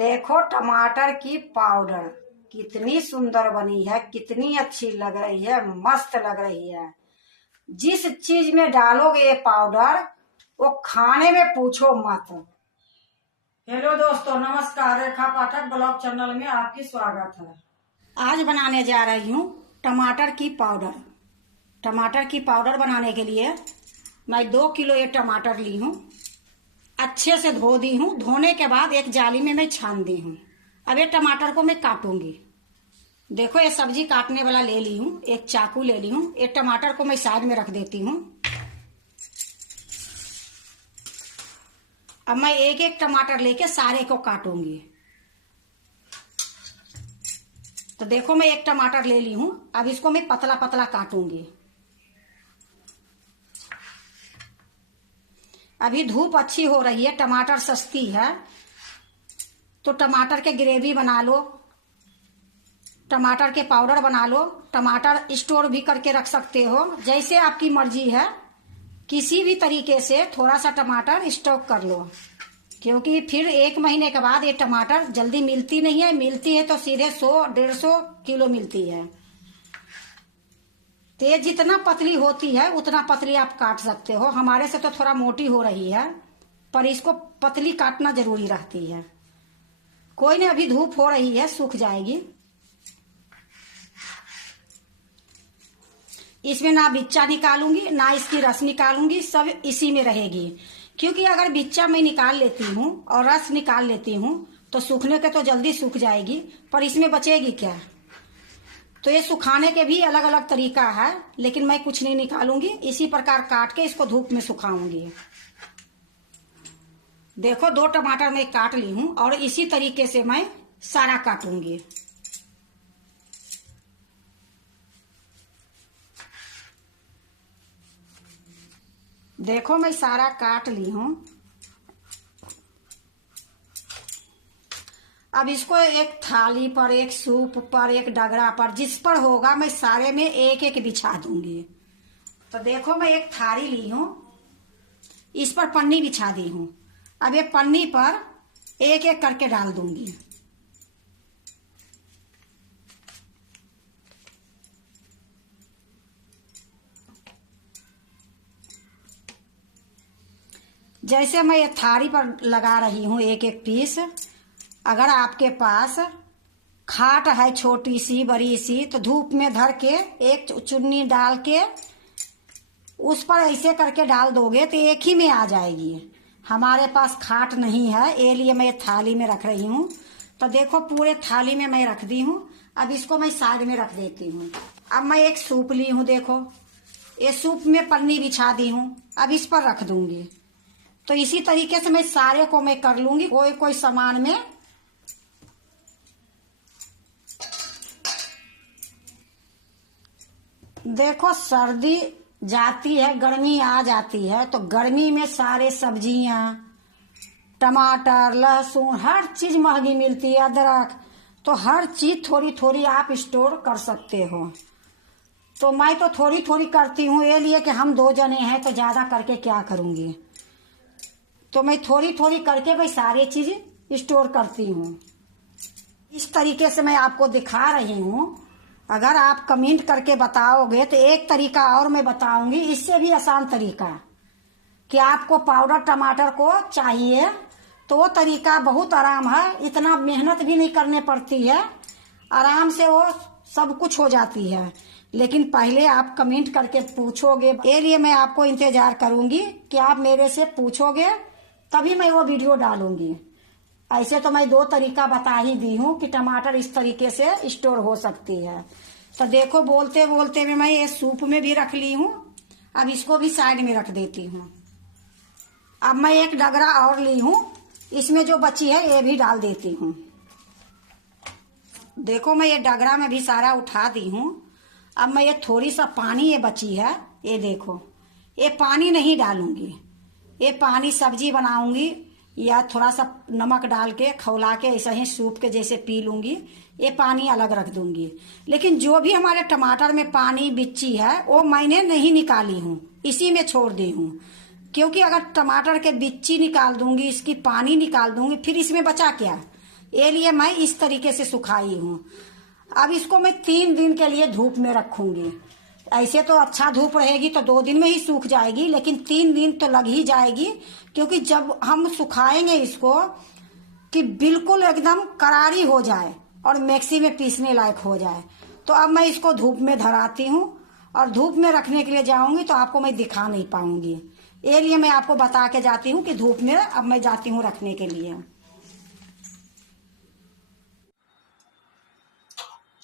देखो टमाटर की पाउडर कितनी सुंदर बनी है, कितनी अच्छी लग रही है, मस्त लग रही है। जिस चीज में डालोगे ये पाउडर वो खाने में पूछो मत। हेलो दोस्तों, नमस्कार। रेखा पाठक ब्लॉग चैनल में आपकी स्वागत है। आज बनाने जा रही हूँ टमाटर की पाउडर। टमाटर की पाउडर बनाने के लिए मैं 2 किलो ये टमाटर ली हूँ। अच्छे से धो दी हूँ। धोने के बाद एक जाली में मैं छान दी हूँ। अब ये टमाटर को मैं काटूंगी। देखो ये सब्जी काटने वाला ले ली हूँ, एक चाकू ले ली हूँ। ये टमाटर को मैं साइड में रख देती हूँ। अब मैं एक एक टमाटर लेके सारे को काटूंगी। तो देखो मैं एक टमाटर ले ली हूँ। अब इसको मैं पतला पतला काटूंगी। अभी धूप अच्छी हो रही है, टमाटर सस्ती है, तो टमाटर के ग्रेवी बना लो, टमाटर के पाउडर बना लो। टमाटर स्टोर भी करके रख सकते हो, जैसे आपकी मर्जी है। किसी भी तरीके से थोड़ा सा टमाटर स्टॉक कर लो, क्योंकि फिर 1 महीने के बाद ये टमाटर जल्दी मिलती नहीं है। मिलती है तो सीधे 100-150 किलो मिलती है। तो ये जितना पतली होती है उतना पतली आप काट सकते हो। हमारे से तो थोड़ा मोटी हो रही है, पर इसको पतली काटना जरूरी रहती है। कोई नहीं, अभी धूप हो रही है, सूख जाएगी। इसमें ना बिच्चा निकालूंगी ना इसकी रस निकालूंगी, सब इसी में रहेगी। क्योंकि अगर बिच्चा मैं निकाल लेती हूँ और रस निकाल लेती हूँ तो सूखने के तो जल्दी सूख जाएगी, पर इसमें बचेगी क्या। तो ये सुखाने के भी अलग अलग तरीका है, लेकिन मैं कुछ नहीं निकालूंगी। इसी प्रकार काट के इसको धूप में सुखाऊंगी। देखो 2 टमाटर मैं काट ली हूं और इसी तरीके से मैं सारा काटूंगी। देखो मैं सारा काट ली हूं। अब इसको एक थाली पर, एक सूप पर, एक डगरा पर, जिस पर होगा मैं सारे में एक एक बिछा दूंगी। तो देखो मैं एक थाली ली हूं, इस पर पन्नी बिछा दी हूं। अब ये पन्नी पर एक एक करके डाल दूंगी। जैसे मैं ये थाली पर लगा रही हूं एक एक पीस। अगर आपके पास खाट है छोटी सी बड़ी सी, तो धूप में धर के एक चुन्नी डाल के उस पर ऐसे करके डाल दोगे तो एक ही में आ जाएगी। हमारे पास खाट नहीं है, ये लिए मैं थाली में रख रही हूँ। तो देखो पूरे थाली में मैं रख दी हूँ। अब इसको मैं साइड में रख देती हूँ। अब मैं एक सूप ली हूँ। देखो ये सूप में पन्नी बिछा दी हूँ। अब इस पर रख दूंगी। तो इसी तरीके से मैं सारे को मैं कर लूंगी, कोई कोई सामान में। देखो सर्दी जाती है, गर्मी आ जाती है, तो गर्मी में सारे सब्जियां, टमाटर, लहसुन, हर चीज महंगी मिलती है, अदरक, तो हर चीज थोड़ी थोड़ी आप स्टोर कर सकते हो। तो मैं तो थोड़ी थोड़ी करती हूँ, ये लिए कि हम 2 जने हैं तो ज्यादा करके क्या करूंगी। तो मैं थोड़ी थोड़ी करके भाई सारी चीज स्टोर करती हूँ। इस तरीके से मैं आपको दिखा रही हूँ। अगर आप कमेंट करके बताओगे तो एक तरीका और मैं बताऊंगी, इससे भी आसान तरीका, कि आपको पाउडर टमाटर को चाहिए तो वो तरीका बहुत आराम है। इतना मेहनत भी नहीं करने पड़ती है, आराम से वो सब कुछ हो जाती है। लेकिन पहले आप कमेंट करके पूछोगे, ये लिए मैं आपको इंतजार करूंगी कि आप मेरे से पूछोगे, तभी मैं वो वीडियो डालूंगी। ऐसे तो मैं 2 तरीका बता ही दी हूँ कि टमाटर इस तरीके से स्टोर हो सकती है। तो देखो बोलते बोलते में मैं ये सूप में भी रख ली हूँ। अब इसको भी साइड में रख देती हूँ। अब मैं एक डगरा और ली हूँ, इसमें जो बची है ये भी डाल देती हूँ। देखो मैं ये डगरा में भी सारा उठा दी हूँ। अब मैं ये थोड़ी सा पानी ये बची है, ये देखो, ये पानी नहीं डालूंगी। ये पानी सब्जी बनाऊंगी या थोड़ा सा नमक डाल के खौला के ऐसा ही सूप के जैसे पी लूंगी। ये पानी अलग रख दूंगी। लेकिन जो भी हमारे टमाटर में पानी बिच्ची है वो मैंने नहीं निकाली हूँ, इसी में छोड़ दी हूँ। क्योंकि अगर टमाटर के बिच्ची निकाल दूंगी, इसकी पानी निकाल दूंगी, फिर इसमें बचा क्या। ये लिए मैं इस तरीके से सुखाई हूँ। अब इसको मैं 3 दिन के लिए धूप में रखूंगी। ऐसे तो अच्छा धूप रहेगी तो 2 दिन में ही सूख जाएगी, लेकिन 3 दिन तो लग ही जाएगी, क्योंकि जब हम सुखाएंगे इसको कि बिल्कुल एकदम करारी हो जाए और मिक्सी में पीसने लायक हो जाए, तो अब मैं इसको धूप में धराती हूँ और धूप में रखने के लिए जाऊंगी तो आपको मैं दिखा नहीं पाऊंगी। ये लिए मैं आपको बता के जाती हूँ कि धूप में अब मैं जाती हूँ रखने के लिए।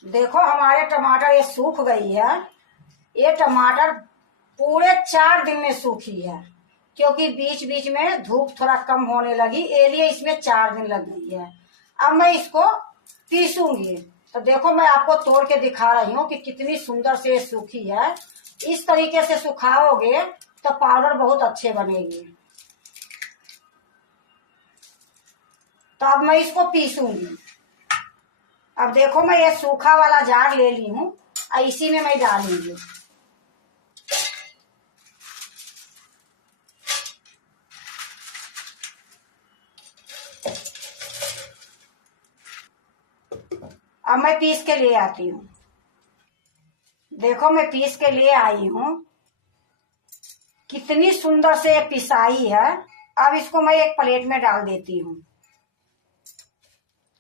देखो हमारे टमाटर ये सूख गई है। ये टमाटर पूरे 4 दिन में सूखी है, क्योंकि बीच बीच में धूप थोड़ा कम होने लगी, ये लिए इसमें 4 दिन लग गई है। अब मैं इसको पीसूंगी। तो देखो मैं आपको तोड़ के दिखा रही हूँ कि कितनी सुंदर से सूखी है। इस तरीके से सुखाओगे तो पाउडर बहुत अच्छे बनेगी। तो अब मैं इसको पीसूंगी। अब देखो मैं ये सूखा वाला जार ले ली हूँ, इसी में मैं डालूंगी। अब मैं पीस के ले आती हूँ। देखो मैं पीस के ले आई हूँ, कितनी सुंदर से पिसाई है। अब इसको मैं एक प्लेट में डाल देती हूँ।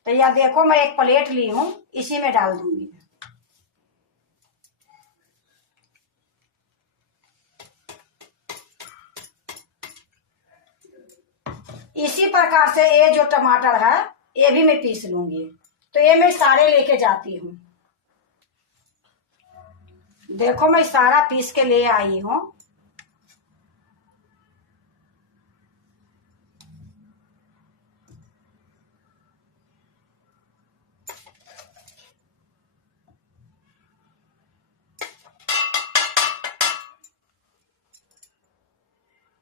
तो यह देखो मैं एक प्लेट ली हूँ, इसी में डाल दूंगी। इसी प्रकार से ये जो टमाटर है ये भी मैं पीस लूंगी। तो ये मैं सारे लेके जाती हूँ। देखो मैं सारा पीस के ले आई हूँ।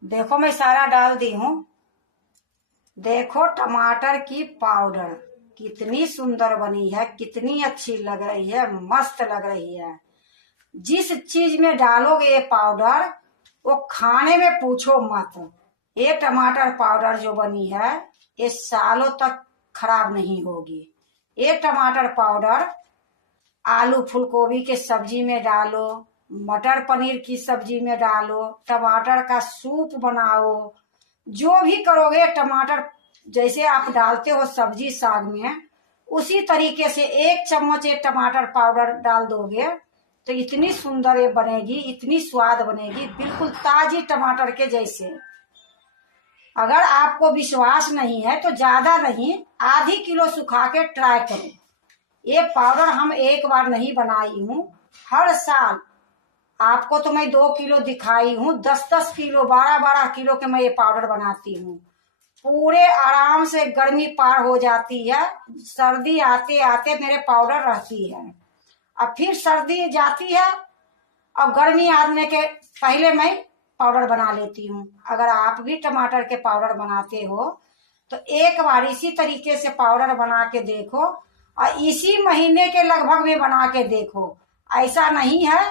देखो मैं सारा डाल दी हूँ। देखो टमाटर की पाउडर कितनी सुंदर बनी है, कितनी अच्छी लग रही है, मस्त लग रही है। जिस चीज में डालोगे ये पाउडर वो खाने में पूछो मत। ये टमाटर पाउडर जो बनी है ये सालों तक खराब नहीं होगी। ये टमाटर पाउडर आलू फूलगोभी के सब्जी में डालो, मटर पनीर की सब्जी में डालो, टमाटर का सूप बनाओ, जो भी करोगे टमाटर जैसे आप डालते हो सब्जी साग में, उसी तरीके से 1 चम्मच ये टमाटर पाउडर डाल दोगे तो इतनी सुंदर ये बनेगी, इतनी स्वाद बनेगी, बिल्कुल ताजी टमाटर के जैसे। अगर आपको विश्वास नहीं है तो ज्यादा नहीं, आधी किलो सुखा के ट्राई करो। ये पाउडर हम एक बार नहीं बनाई हूँ, हर साल आपको तो मैं 2 किलो दिखाई हूँ, 10-10 किलो 12-12 किलो के मैं ये पाउडर बनाती हूँ। पूरे आराम से गर्मी पार हो जाती है, सर्दी आते आते मेरे पाउडर रहती है। अब फिर सर्दी जाती है और गर्मी आने के पहले मैं पाउडर बना लेती हूँ। अगर आप भी टमाटर के पाउडर बनाते हो तो एक बार इसी तरीके से पाउडर बना के देखो और इसी महीने के लगभग में बना के देखो। ऐसा नहीं है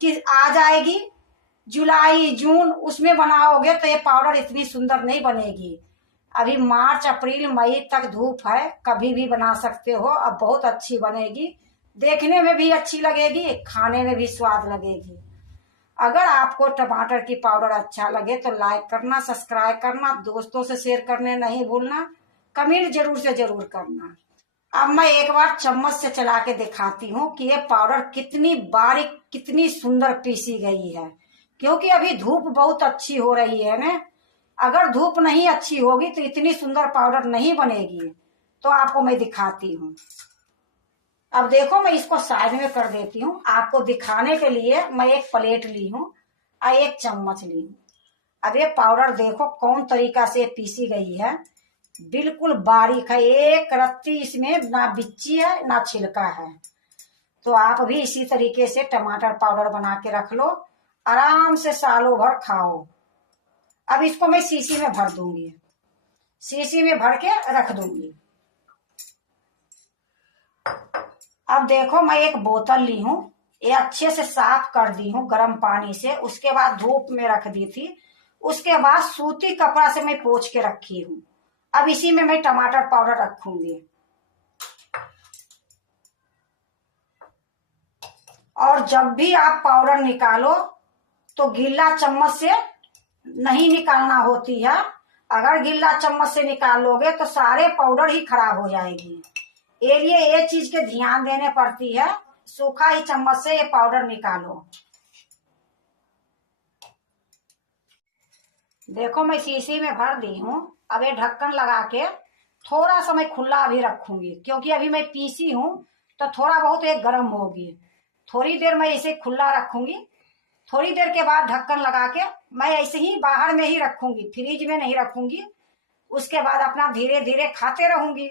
कि आ जाएगी जुलाई जून उसमें बनाओगे तो ये पाउडर इतनी सुंदर नहीं बनेगी। अभी मार्च अप्रैल मई तक धूप है, कभी भी बना सकते हो। अब बहुत अच्छी बनेगी, देखने में भी अच्छी लगेगी, खाने में भी स्वाद लगेगी। अगर आपको टमाटर की पाउडर अच्छा लगे तो लाइक करना, सब्सक्राइब करना, दोस्तों से शेयर करने नहीं भूलना, कमेंट जरूर से जरूर करना। अब मैं एक बार चम्मच से चला के दिखाती हूँ कि ये पाउडर कितनी बारीक कितनी सुंदर पीसी गई है, क्योंकि अभी धूप बहुत अच्छी हो रही है ना। अगर धूप नहीं अच्छी होगी तो इतनी सुंदर पाउडर नहीं बनेगी। तो आपको मैं दिखाती हूँ। अब देखो मैं इसको साइड में कर देती हूँ, आपको दिखाने के लिए मैं एक प्लेट ली हूँ और 1 चम्मच ली हूँ। अब ये पाउडर देखो कौन तरीका से पीसी गई है, बिल्कुल बारीक है, एक रत्ती इसमें ना बिच्ची है ना छिलका है। तो आप भी इसी तरीके से टमाटर पाउडर बना के रख लो, आराम से सालों भर खाओ। अब इसको मैं शीशी में भर दूंगी, शीशी में भर के रख दूंगी। अब देखो मैं एक बोतल ली हूँ, ये अच्छे से साफ कर दी हूँ गर्म पानी से, उसके बाद धूप में रख दी थी, उसके बाद सूती कपड़ा से मैं पोंछ के रखी हूँ। अब इसी में मैं टमाटर पाउडर रखूंगी। और जब भी आप पाउडर निकालो तो गीला चम्मच से नहीं निकालना होती है। अगर गीला चम्मच से निकालोगे तो सारे पाउडर ही खराब हो जाएगी। ये लिए ये चीज के ध्यान देने पड़ती है। सूखा ही चम्मच से ये पाउडर निकालो। देखो मैं शीशी में भर दी हूँ। अब ये ढक्कन लगा के थोड़ा सा मैं खुला अभी रखूंगी, क्योंकि अभी मैं पीसी हूँ तो थोड़ा बहुत ये गर्म होगी। थोड़ी देर मैं इसे खुला रखूंगी। थोड़ी देर के बाद ढक्कन लगा के मैं ऐसे ही बाहर में ही रखूंगी, फ्रिज में नहीं रखूंगी। उसके बाद अपना धीरे धीरे खाते रहूंगी।